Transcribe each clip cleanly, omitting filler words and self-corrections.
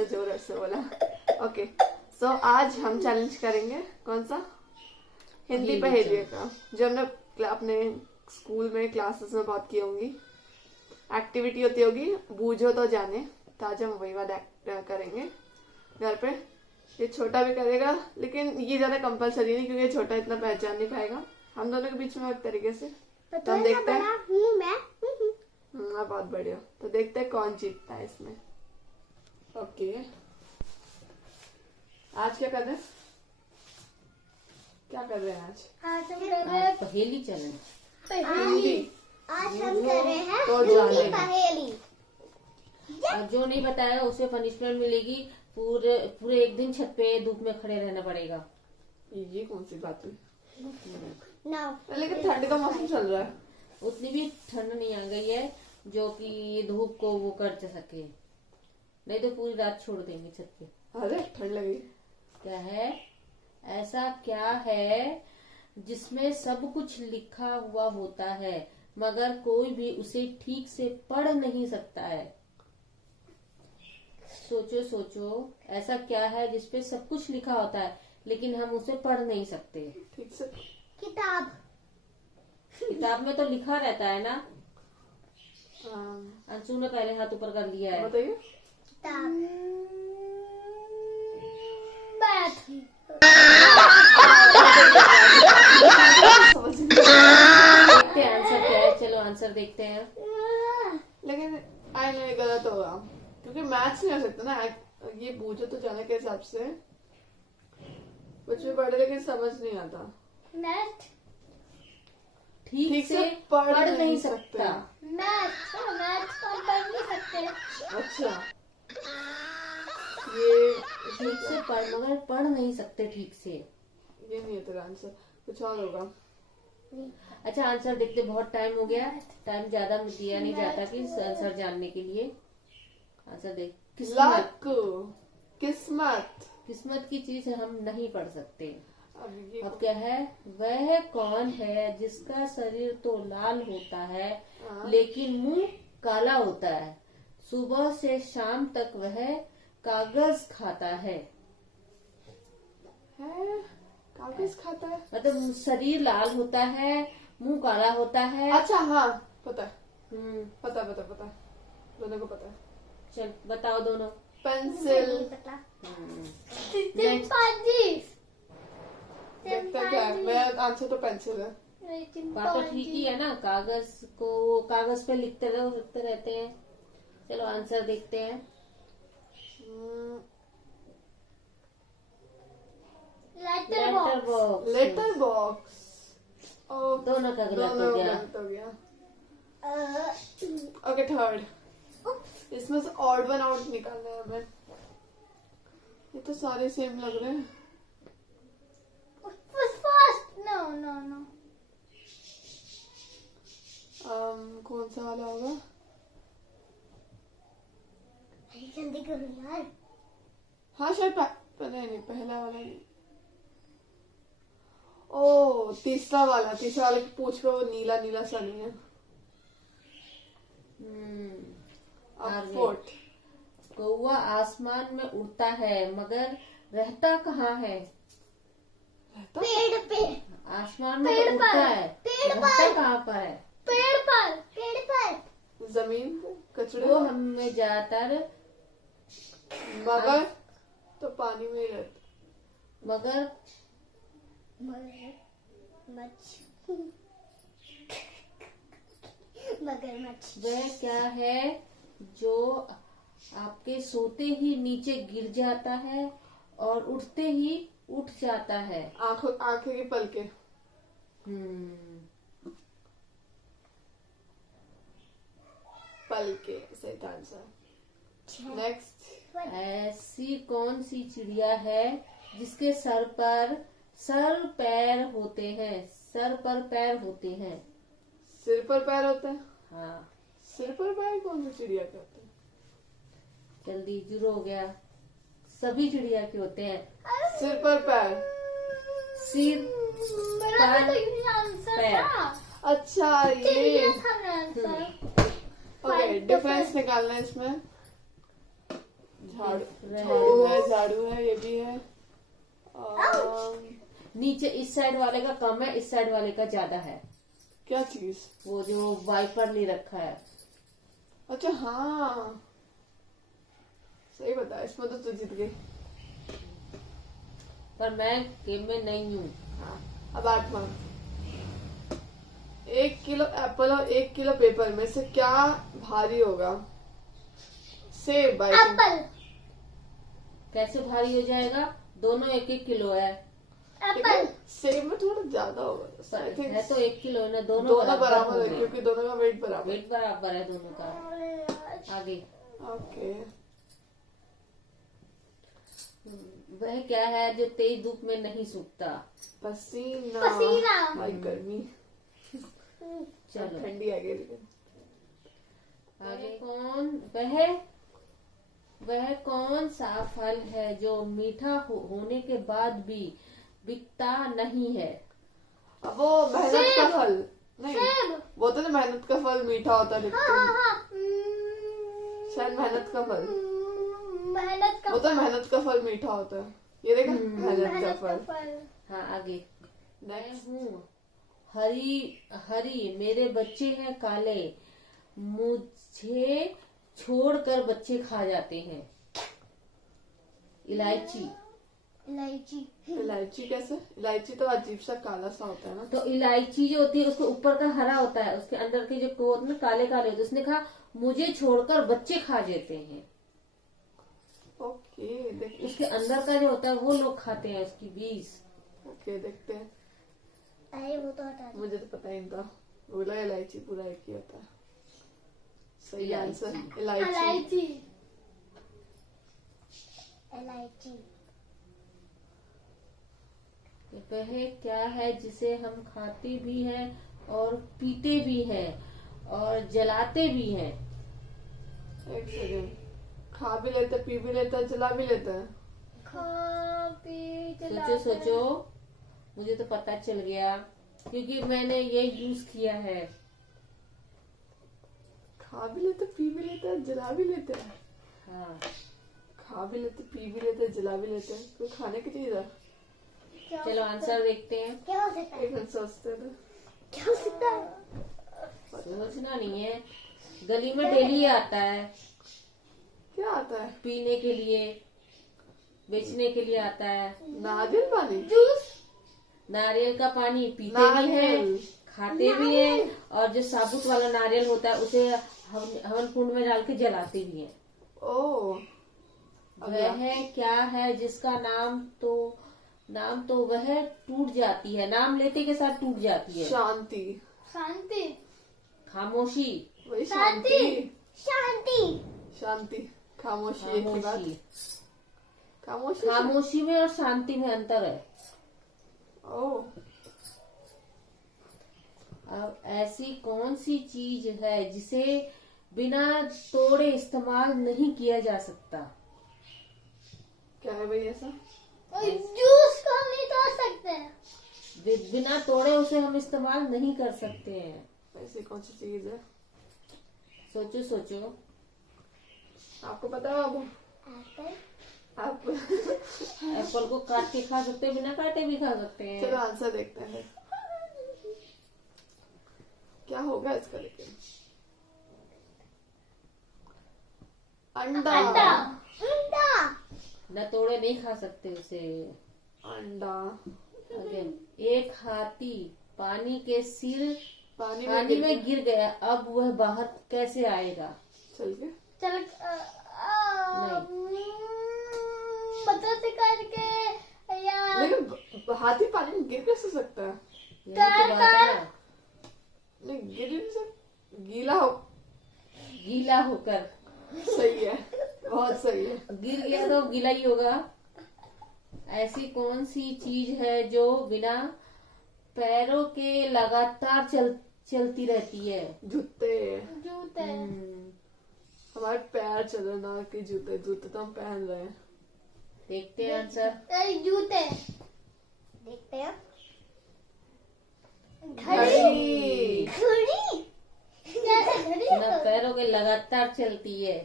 इतना जोर से बोला। ओके सो आज हम चैलेंज करेंगे कौन सा, हिंदी पहेलियों का, जो हमने अपने स्कूल में क्लासेस में बहुत की होंगी। एक्टिविटी होती होगी बूझो तो जाने, तो आज हम वही वाला करेंगे घर पे। ये छोटा भी करेगा लेकिन ये ज्यादा कंपलसरी नहीं, क्योंकि छोटा इतना पहचान नहीं पाएगा। हम दोनों के बीच में एक तरीके से तो हम देखते हैं। बहुत बढ़िया। तो देखते हैं कौन जीतता है इसमें। ओके आज क्या कर रहे हैं, क्या कर रहे हैं आज? आज पहेली चैलेंज। हिंदी आज हम कर रहे हैं तो हिंदी पहेली। और जो नहीं बताया उसे पनिशमेंट मिलेगी, पूरे एक दिन छत पे धूप में खड़े रहना पड़ेगा। ये कौन सी बात हुई? Now, लेकिन ठंड का मौसम चल रहा है। उतनी भी ठंड नहीं आ गई है जो कि धूप को वो कर सके, नहीं तो पूरी रात छोड़ देंगे छत पे। अरे ठंड लगी। क्या है, ऐसा क्या है जिसमें सब कुछ लिखा हुआ होता है मगर कोई भी उसे ठीक से पढ़ नहीं सकता है? सोचो सोचो, ऐसा क्या है जिसपे सब कुछ लिखा होता है लेकिन हम उसे पढ़ नहीं सकते? ठीक से किताब। किताब में तो लिखा रहता है ना। हाँ, अंशु ने पहले हाथ ऊपर कर लिया है। बताइए। किताब। मैथ। समझ नहीं। देखते हैं आंसर क्या है, चलो आंसर देखते हैं। लेकिन आई नहीं, गलत होगा क्योंकि मैथ्स नहीं हो सकता ना। ये पूछो तो जाने के हिसाब से कुछ भी पढ़े लेकिन समझ नहीं आता। मैथ। ठीक से पढ़ नहीं सकता। मैथ को पढ़ नहीं सकते। अच्छा ये ठीक से पढ़ मगर पढ़ नहीं सकते ठीक से। ये नहीं है तेरा आंसर, कुछ और होगा। अच्छा आंसर देखते, बहुत टाइम हो गया, टाइम ज्यादा दिया नहीं जाता कि आंसर जानने के लिए। आंसर देख, किस्मत। लक, किस्मत। किस्मत की चीज हम नहीं पढ़ सकते। अब ये अब क्या है, वह कौन है जिसका शरीर तो लाल होता है लेकिन मुंह काला होता है, सुबह से शाम तक वह कागज खाता है। कागज खाता है? मतलब शरीर लाल होता है, मुंह काला होता है। अच्छा हाँ पता है, हम्म, पता है, दोनों को पता है। चल बताओ दोनों। पेंसिल। पता। देखते हैं क्या है। मेरा आंसर तो पेंसिल है। बात तो ठीक ही है ना, कागज को कागज पे लिखते रहते हैं। चलो आंसर देखते हैं। Letter box. Letter box. दोनों का गलत हो गया। Okay third. इसमें से ऑड वन आउट निकालना है हमें। ये तो सारे सेम लग रहे हैं। No. कौन सा वाला होगा? जल्दी करो यार। हाँ शायद नहीं, पहला वाला नहीं। ओ तीसरा वाला की पूछ पे वो नीला नीला सा नहीं है। अब फोर्थ। कौवा आसमान में उड़ता है मगर रहता कहाँ है? पेड़ पे। आसमान में पेड़ तो उड़ता पर। है, पेड़ रहता पर। कहाँ पर है? पेड़ पर। जमीन पे, कचड़े वो में। हमें ज्यादातर मगर तो पानी में ही रहता। मगर मगरमच्छ। वह क्या है जो आपके सोते ही नीचे गिर जाता है और उठते ही उठ जाता है? आंखें की पलके। पलके सही आंसर। नेक्स्ट। ऐसी कौन सी चिड़िया है जिसके सर पैर होते हैं? सर पर पैर होते हैं। सिर पर पैर होते हैं? हाँ, सिर पर पैर कौन सी चिड़िया के होते हैं? जल्दी जुरो हो गया, सभी चिड़िया के होते हैं। सिर पर पैर। सिर मेरा पर तो यही आंसर पैर। था। अच्छा ये चिड़िया था मेरा आंसर। ओके डिफरेंस निकालना है इसमें। झाड़ू है, ये भी है। नीचे इस साइड वाले का कम है, इस साइड वाले का ज्यादा है। क्या चीज? वो जो वाइपर ले रखा है। अच्छा हाँ, सही बताया, इसमें तो तू जीत गई। पर मैं गेम में नहीं हूँ। हाँ, अब 8वां। 1 किलो एप्पल और 1 किलो पेपर में से क्या भारी होगा? सेब बाई एप्पल। कैसे भारी हो जाएगा? दोनों 1-1 किलो है। एप्पल। सेब में थोड़ा ज्यादा होगा। I think है तो 1 किलो है ना, दोनों दोनों बराबर है होंगे। क्योंकि दोनों का वेट बराबर। वेट बराबर है दोनों का। आगे ओके। वह क्या है जो तेज धूप में नहीं सूखता? पसीना। पसीना। भाई गर्मी, चलो ठंडी आ गई लेकिन। आगे वह कौन सा फल है जो मीठा होने के बाद भी बिकता नहीं है? अब वो मेहनत का फल नहीं, सेब। वो तो ना मेहनत का फल मीठा होता है लेकिन हाँ। शायद मेहनत का फल, मेहनत का वो तो मेहनत का फल मीठा होता है। ये देखा, मेहनत का फल। हाँ आगे। मैं नेक्स्ट। हूँ हरी, मेरे बच्चे हैं काले, मुझे छोड़कर बच्चे खा जाते हैं। इलायची। इलायची। इलायची कैसे? इलायची तो अजीब सा काला सा होता है ना। तो इलायची जो होती है उसके ऊपर का हरा होता है, उसके अंदर के जो कोट में काले काले होते हैं। उसने कहा मुझे छोड़कर बच्चे खा जाते हैं। ओके, देखते उसके अंदर का जो होता है वो लोग खाते हैं, उसकी बीज। ओके देखते हैं। अरे वो तो हटा दो। मुझे तो पता ही नहीं था, बोला इलायची पूरा एक ही होता है। सही इलायची। आंसर इलायची। इलायची। इलायची। वह क्या है जिसे हम खाते भी हैं और पीते भी हैं और जलाते भी हैं? एक सेकेंड, खा भी लेते, पी भी लेते, जला भी लेते हैं। खा पी सोचो सोचो, मुझे तो पता चल गया क्योंकि मैंने ये यूज किया है। खा भी लेते, पी भी लेते, जला भी लेते हैं। हाँ खा भी लेते, पी भी लेते, जला भी लेते हैं। कोई खाने की चीज है? चलो आंसर देखते हैं। क्या हो सकता है? एक मिनट सोचते हैं। क्या हो सकता है? सोचना नहीं है, गली में डेली आता है, क्या आता है? पीने के लिए, बेचने के लिए आता है। नारियल पानी। जूस। नारियल का पानी पीते भी हैं, नारियल। खाते भी हैं, और जो साबुत वाला नारियल होता है उसे हवन कुंड में डाल के जलाते भी हैं। ओ, वह क्या है जिसका नाम तो वह टूट जाती है, नाम लेते के साथ टूट जाती है? शांति। शांति। खामोशी। वही शांति। शांति। शांति। शांति, खामोशी एक ही बात। खामोशी। खामोशी। खामोशी में और शांति में अंतर है। ओ, अब ऐसी कौन सी चीज है जिसे बिना तोड़े इस्तेमाल नहीं किया जा सकता? क्या है भाई ऐसा? जूस को हम नहीं तोड़ सकते। बिना तोड़े उसे हम इस्तेमाल नहीं कर सकते हैं। ऐसी कौन सी चीज है? सोचो सोचो। आपको पता है बाबू? एप्पल। आप एप्पल को काट के खा सकते हैं, बिना काटे भी खा सकते हैं। चलो आंसर देखते हैं क्या होगा इसका। लेकिन अंडा। अंडा। अंडा। न तोड़े नहीं खा सकते उसे। अंडा। अगेन, एक हाथी पानी के सिर पानी पानी गिर में गिर गया, अब वह बाहर कैसे आएगा? चल के। चल पत्थर से करके या लेकिन हाथी पानी में गिर कैसे सकता है? यही तो बात है ना। नहीं, गिर ही नहीं सकता। गीला होकर। सही है, बहुत सही है। गिर गया तो गीला ही होगा। ऐसी कौन सी चीज है जो बिना पैरों के लगातार चलती रहती है? जूते। जूते। हमारे पैर चल रहे ना कि जूते। जूते तो हम पहन रहे हैं। देखते हैं आंसर। जूते। देखते हैं। घड़ी। घड़ी। कैसे घड़ी? बिना पैरों के लगातार चलती है।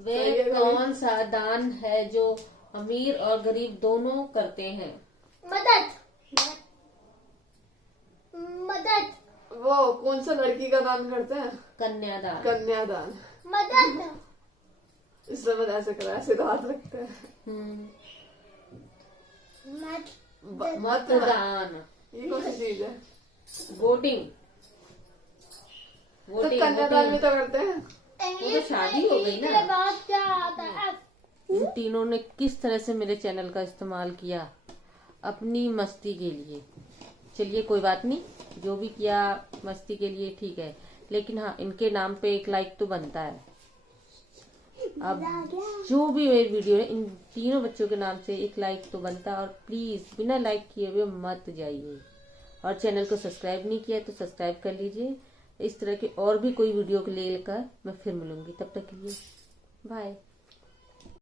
वे कौन सा दान है जो अमीर और गरीब दोनों करते हैं? मदद। मदद। वो कौन सा लड़की का दान करते हैं? कन्यादान। कन्यादान। मदद। इस समय ऐसे करा, ऐसे तो हाथ रखते हैं। मतदान। ये कौन सी चीज है? वोटिंग। तो कन्यादान भी तो करते हैं। वो तो शादी हो गई ना। के बाद क्या आता है? इन तीनों ने किस तरह से मेरे चैनल का इस्तेमाल किया अपनी मस्ती के लिए। चलिए कोई बात नहीं, जो भी किया मस्ती के लिए ठीक है, लेकिन हाँ इनके नाम पे एक लाइक तो बनता है। अब जो भी मेरी वीडियो है इन तीनों बच्चों के नाम से एक लाइक तो बनता है। और प्लीज बिना लाइक किए हुए मत जाइए, और चैनल को सब्सक्राइब नहीं किया तो सब्सक्राइब कर लीजिए। इस तरह के और भी कोई वीडियो को लेकर मैं फिर मिलूंगी, तब तक के लिए बाय।